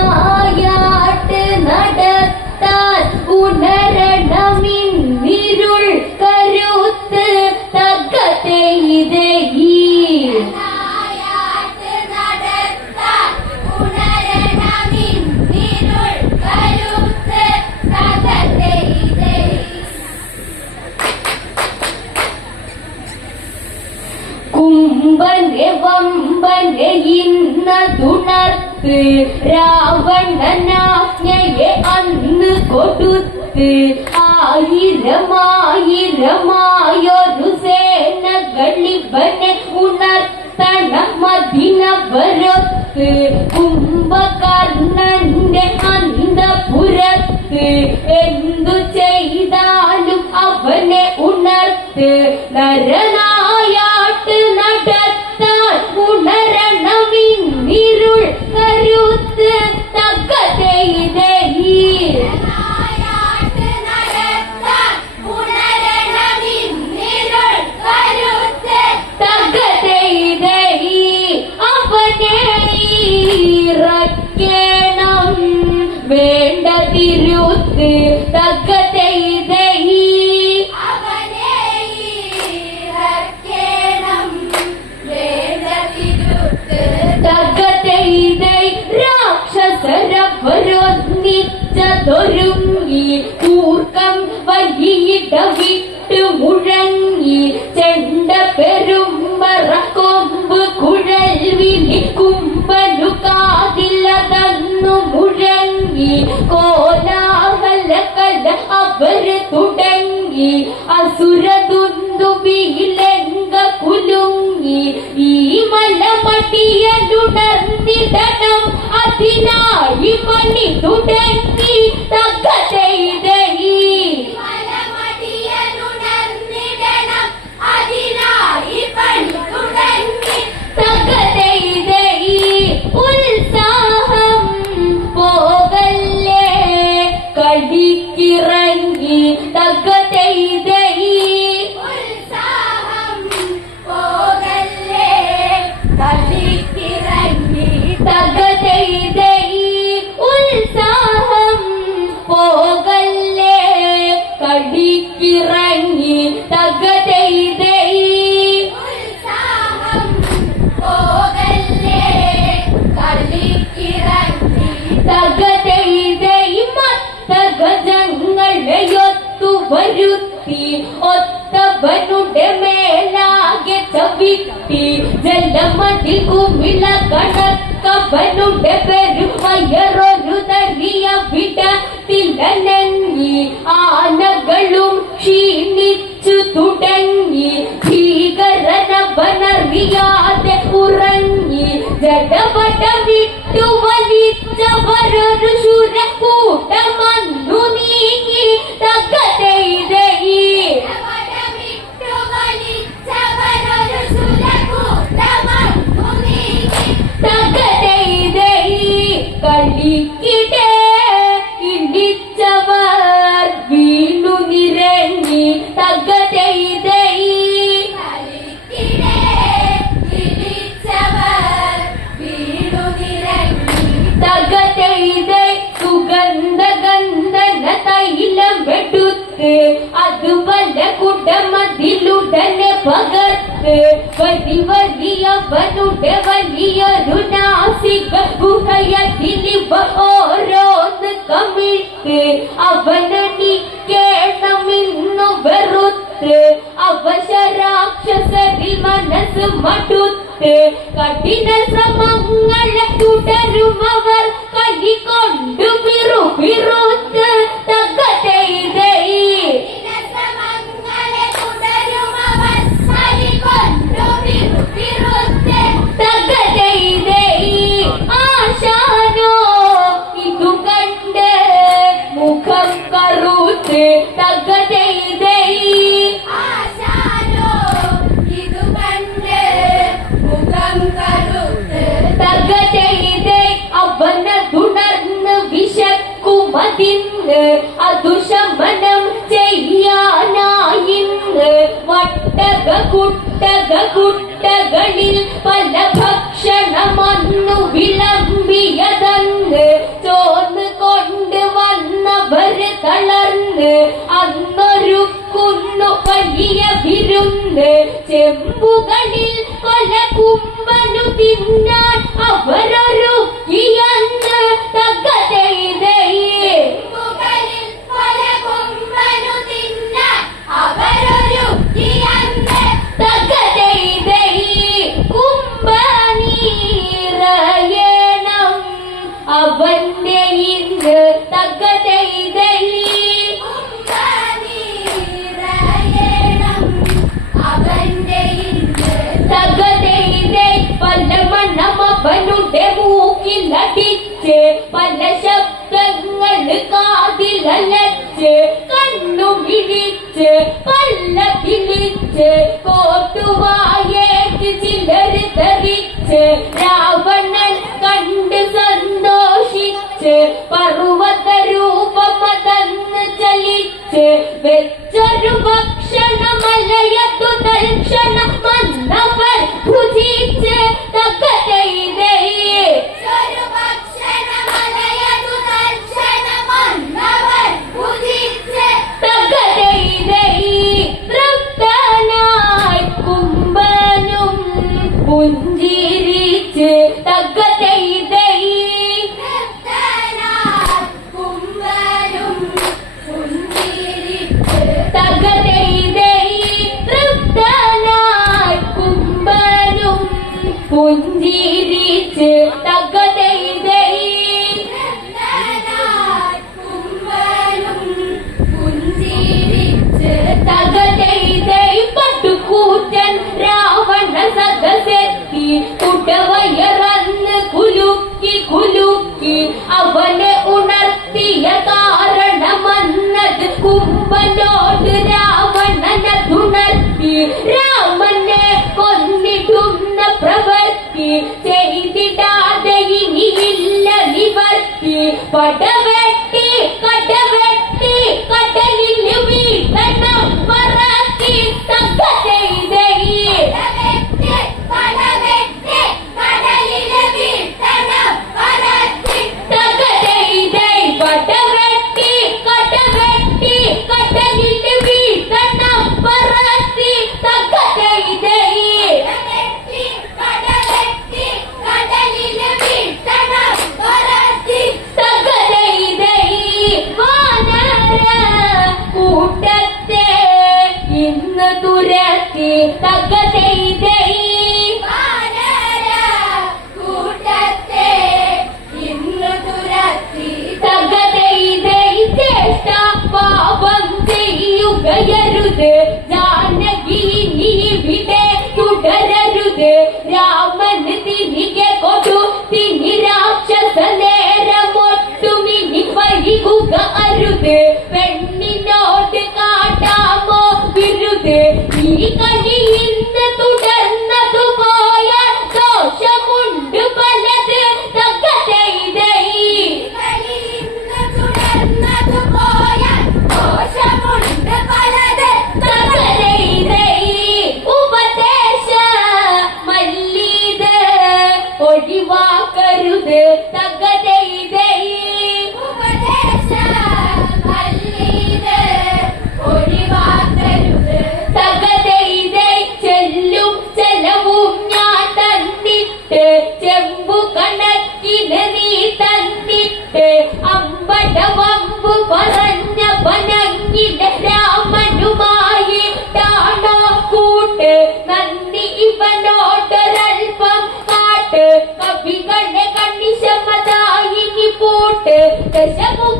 നരനായാട്ട് നടത്താൻ ഉണരണമിന്നിരുൾ കരുത്ത് തക്കത്തെ ഇതേ നായാട്ട് നടത്താൻ ഉണരണമിന്നിരുൾ കരുത്ത് തകർത്തെ ഇതേ. കുംഭനെ വമ്പനെ ഇന്ന തുണർത്ത് രാവണനാജ്ഞയെ അന്ന് കൊടുത്ത് ആയിരമായിരമായൊരു സേനകളിവനെ ഉണർത്തണം. മദിനവരത്ത് കുംഭകർണന്റെ അന്തപുരത്ത് എന്തു ചെയ്താലും അവനെ ഉണർത്ത് നരനായാട്ട് രാക്ഷസരവരൊന്നിച്ചതൊരുങ്ങി കൂർക്കം വലിയിട വിട്ടു മുഴങ്ങി ചെണ്ട പെരുമ്പറ കുമിള കണക്കവനുടെ പെരുമയറൊരു തറിയ വിടത്തിലനങ്ങി ആനകളും ക്ഷീണിച്ചു തുടങ്ങി ഭീകരനവനറിയാതെ ഉറങ്ങി ജടപട വിട്ടു വലിച്ചവരൊരു ശൂരക്കൂട്ടമന്നു നീങ്ങി തകതൈതൈ பகத்து வலிவலிய வலுடவலிய ருணாசிக குகைய திலிவ ஓரோது கமிழ்த்து அவனடி கேட்டமின்னு வெறுத்து அவசராட்சசரில் மனசு மட்டுத்து கடின കുട്ടകളിൽ പല ഭക്ഷണമന്നു വിളമ്പിയതന്ന് ചോർന്ന് കൊണ്ടുവന്നവര് തളർന്ന് അന്നൊരു കുന്നു വലിയ വിരുന്ന്. ചെമ്പുകളിൽ കൊല കുമ്പനു തിന്നാൻ അവരൊരു விடாத இனி இல்ல நிவர்த்தி பட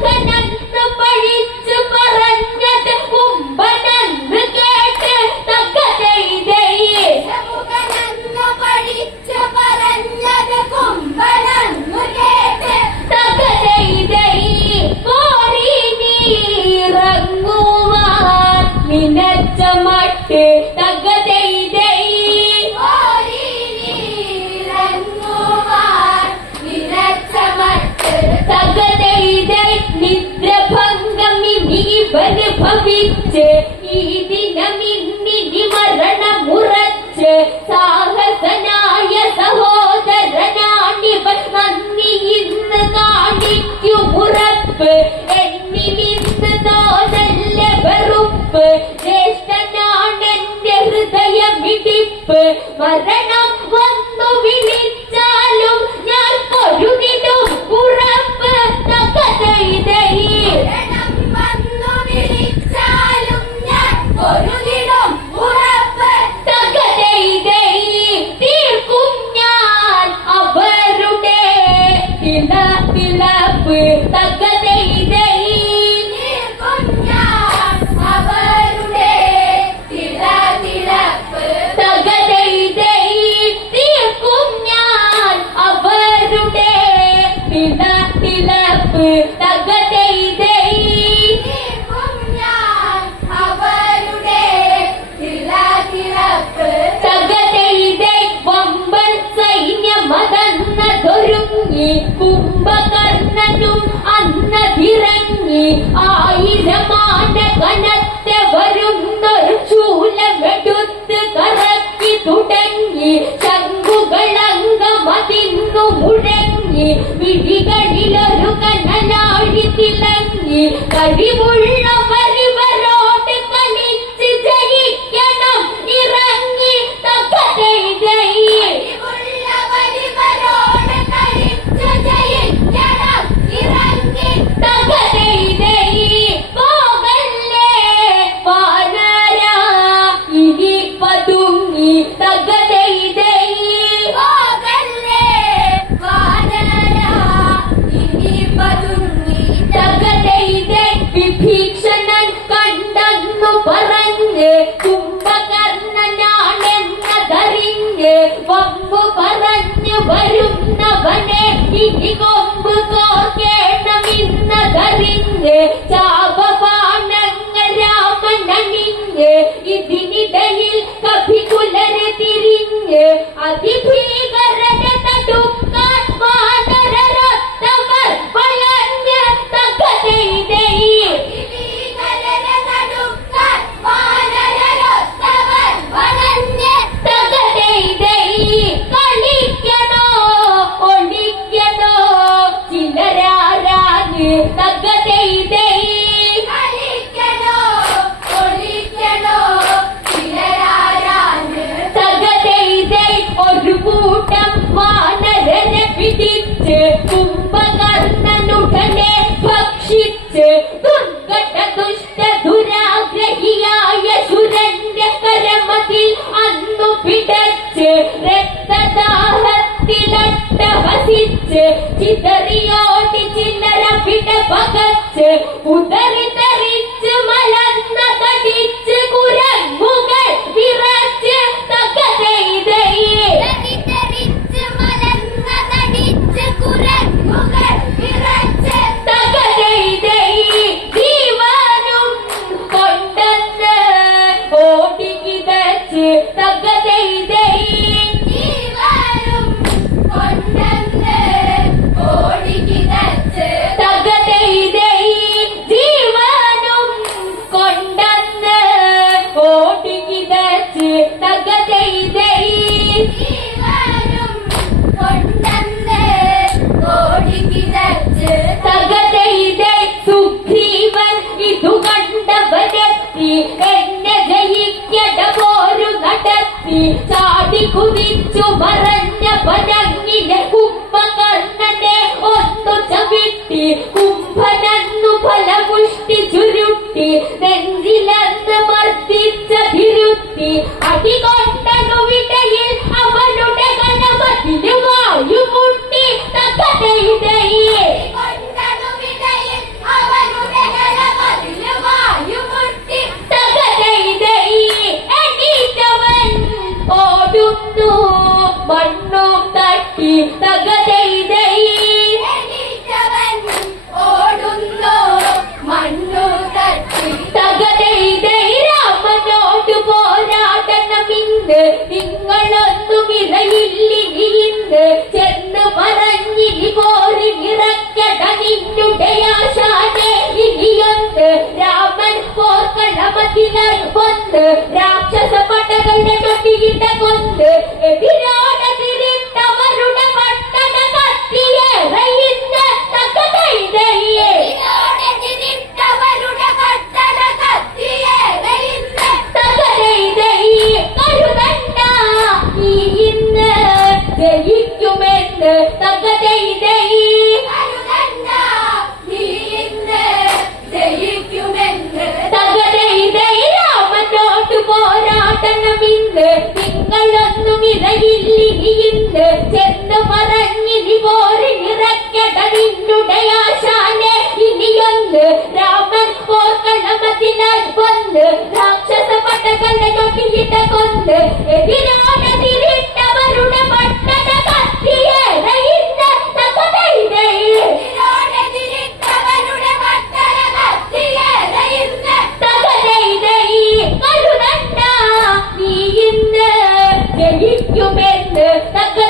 Superman. of കടന്നിറങ്ങി ആയിരമാന കനത്തെ വരുന്നൊരു ചൂലമെടുത്ത് കറക്കി തുടങ്ങി. ശങ്കുകളങ്കമതിന്നു മുഴങ്ങി. വിഴികളിലൊരു കനലാഴി തിളങ്ങി. കഴിവുള്ള ചിതറിയോട്ടി ചില്ലറ വിട പകച്ച് ഉദറിത खुबिच्चु वर അഖിലർ ഒന്ന് രാക്ഷസ ഉണ്ട്. നിങ്ങളൊന്നും ഇടയില്ലിനിയുണ്ട് ചെന്ന് പറഞ്ഞിനി പോരെ ഇറക്കട നിന്നുടയാശാനെ. ഇനിയൊന്ന് രാമൻ പോർക്കണമതിനാൽ to pay